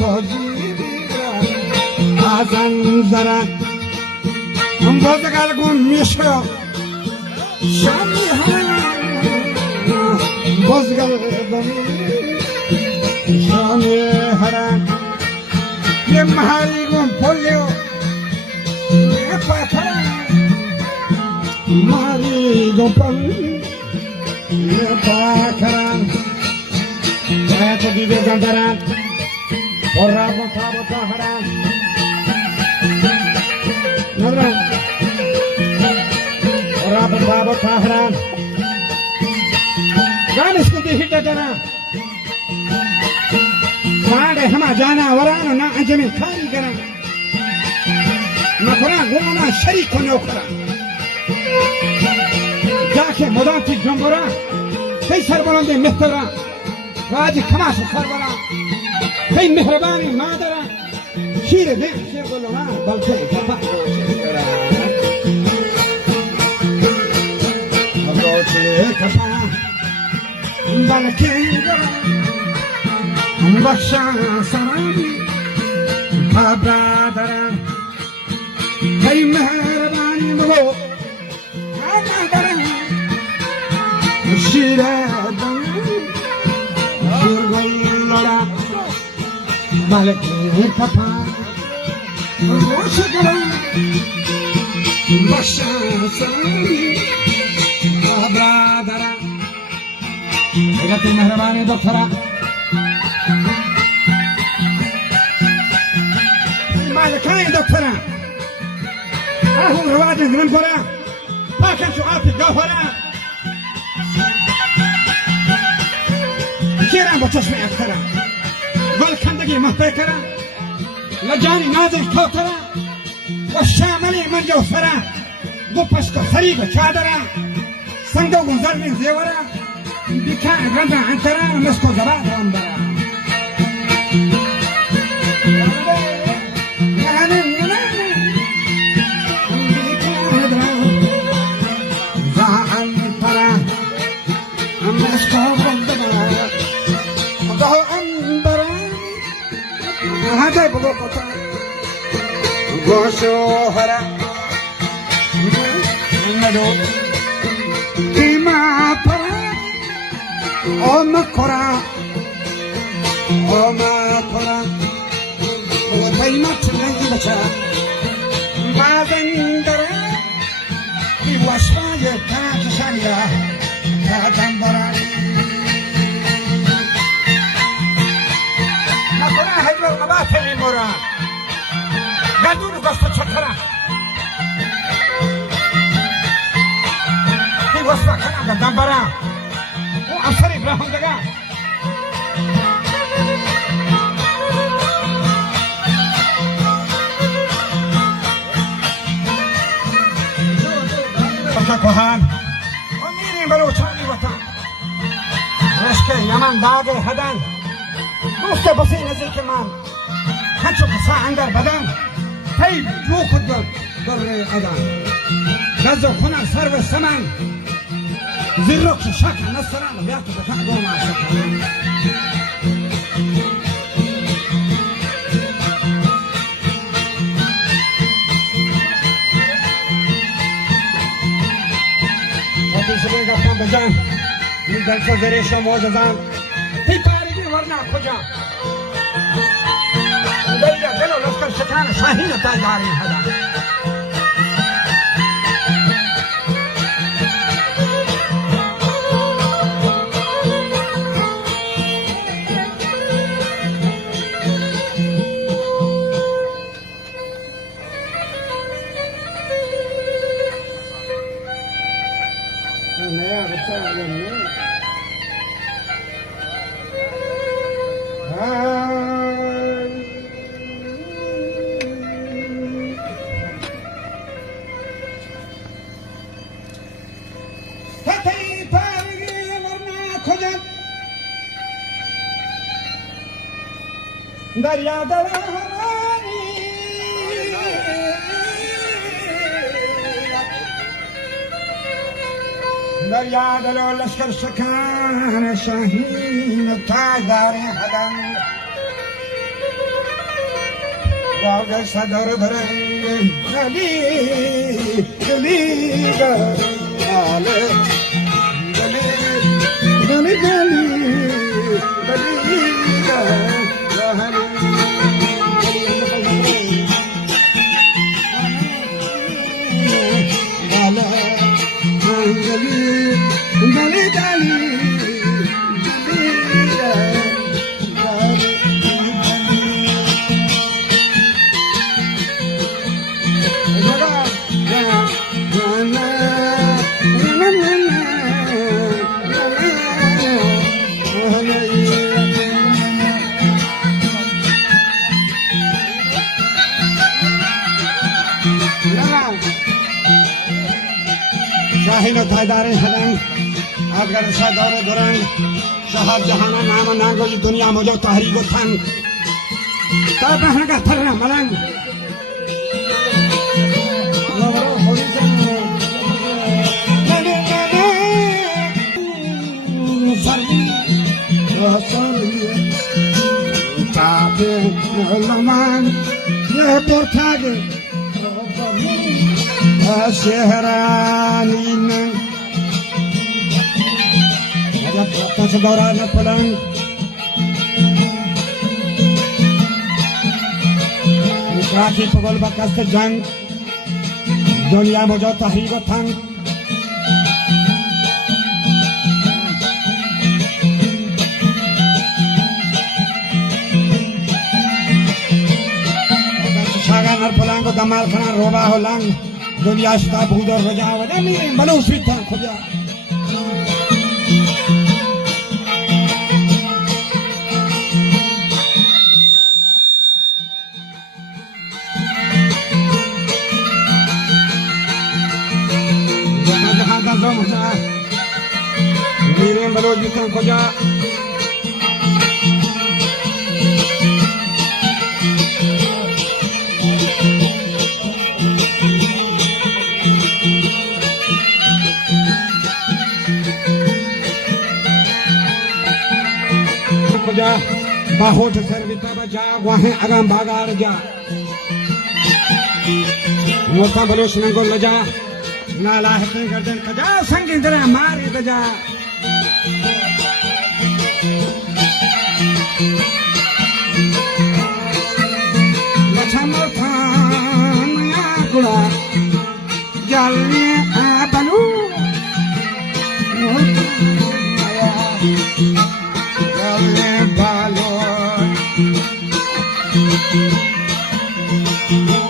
توجی آزن زرا بازگار گم میشو شامی هران بازگار گم شامی هران یه مهاری گم پلیو یه پاتران مهاری گم پلیو یه پاتران یه تو دیده زندران برا بطا هران ندران برا بطا هران गाने इसको देखी क्या जाना साढ़े हम जाना वरानो ना अंजमे खाली करा मखरा गोना शरीक को नौकरा जाके मुदाती जंबरा कई सरबरांदे मेहतरा राज खमास सरबरा कई मेहरबानी मादरा शीर दे शेर बोलो ना बलसे जबा अब रोचे कसा Balkenga, Baksha Sarani, Babadara, Hey Maharabani Mo, Amadara, Shira, Shurgala, Balkenga, Roshagala, Baksha Sarani, Babadara. Fíjate, मेहरबानी doctora. مالكاي doctora. أهو رواد الغنفرة. لكن شعاف الجوهرة. كيران بتسمع أكثر. بالكندقي مهبكرة. لجاني نازل كوترة. والشاملي من جوثرة. قبشك فريق شادرة. صندوق زرمين زيورة. بكاء غدا عن ترى مسكو زباد أمبرا هذا بلوكتا غوشوهرا ندو إما Oma kora, Otai matulai bacha, Madandara, Iwaswaya Katasanga, Kadambara. Nakora hajlo abateli mora, Gaduru gasta chakara. Iwaswaya Kadambara. أثر إبراهيم دعا بتكهان أميري بلوچانی وطن رشک یمن داغ هدن دوست بسی نزدیک من هنچو قصا اندر بدن تی جو خود در ادن غزو کنن سر و سمن زيروك شاكا نصران وبيعطوا بتاع جوه مع شاكا وفي سبيل قفان بجان من دلسو زريشو موجزان في باريجي ورنا خجا ودلجا دلو لسكر شكان شاهين تاجاري هذا दरिया दलानी दरिया दलो लश्कर शकान शाहीन ताजदार हदन راگ صدر برنگ گلی گلی گلی گلی گلی گلی شاهین و تایدار هدنگ آدگر شادار درنگ شهاب جهانا نام نانگوی دنیا موجو تحریک و تنگ تا بہنگا تھرنا ملنگ یہ پورتھاگے شهرانی من عجب رفتن سے دوران پلنگ مقراتی پگل بکست جنگ دنیا مجا تحریک تنگ شاگا نر پلنگ و دمال خنان روبا ہو لنگ دنیا شتا بود و رجا و دمیرین بلو سویتا خدا جہاں کا زم ہوتا دمیرین بلو جیتا خدا बाहोट सर्विता बजा वहाँ अगम बागार जा मोटा बलोच नंगो लजा नाला हते गर्दन कजा संगींद्र मारी बजा लछमर थान या गुड़ा जल्दी आ बलू Thank you.